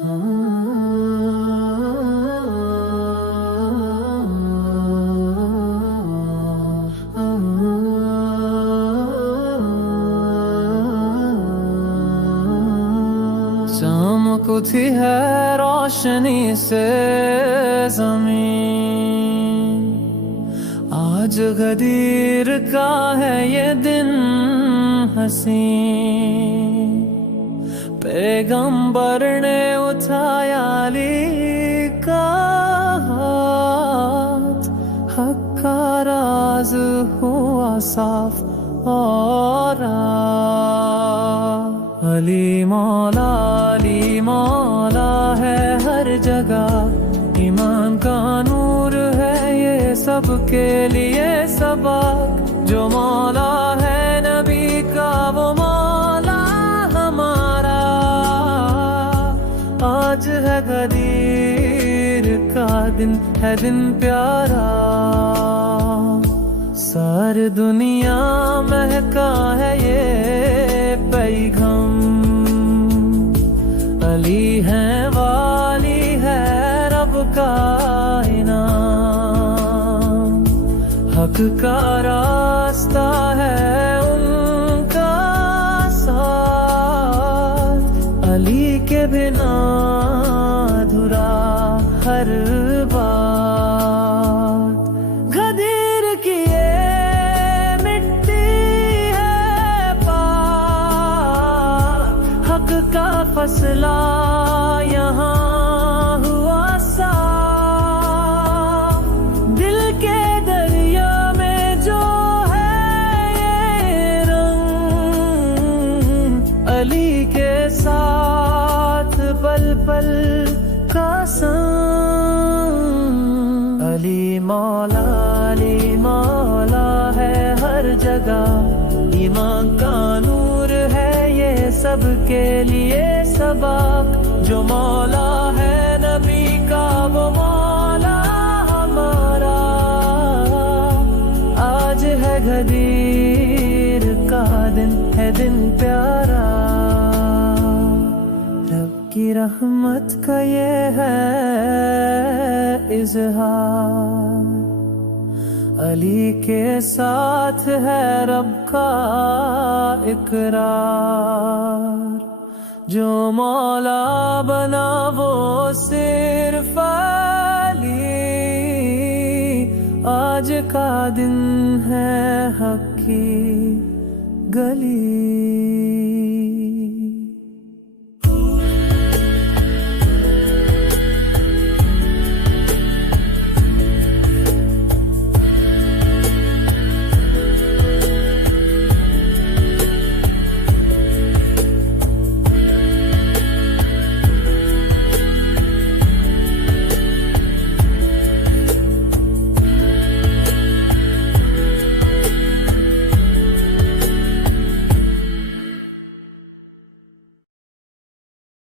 चमकती है रोशनी से ज़मीन, आज गदीर का है ये दिन हसीन। पैगंबर ने उठाया अली का हाथ, हक का राज हुआ साफ और अली मौला है हर जगह, ईमान का नूर है ये सबके लिए सबक। जो मौला है नबी का वो मौला हमारा, आज है गदीर का दिन, है दिन प्यारा। सारी दुनिया महका है ये पैगम, अली है वाली है रब का इनाम। हक का रास्ता है उनका साथ, अली के बिना अधूरा हर बात। गदीर की ये मिट्टी है पाक, हक का फसला यहाँ हुआ साफ। दिल के दरिया में जो है ये रंग, अली के साथ पल पल का संग। अली मौला है हर जगह, ईमान का नूर है ये सबके लिए सबक। जो मौला है नबी का वो मौला हमारा, आज है गदीर का दिन, है दिन प्यारा। रब की रहमत का ये है इजहार, अली के साथ है रब का इकरार। जो मौला बना वो सिर्फ अली, आज का दिन है हक की गली।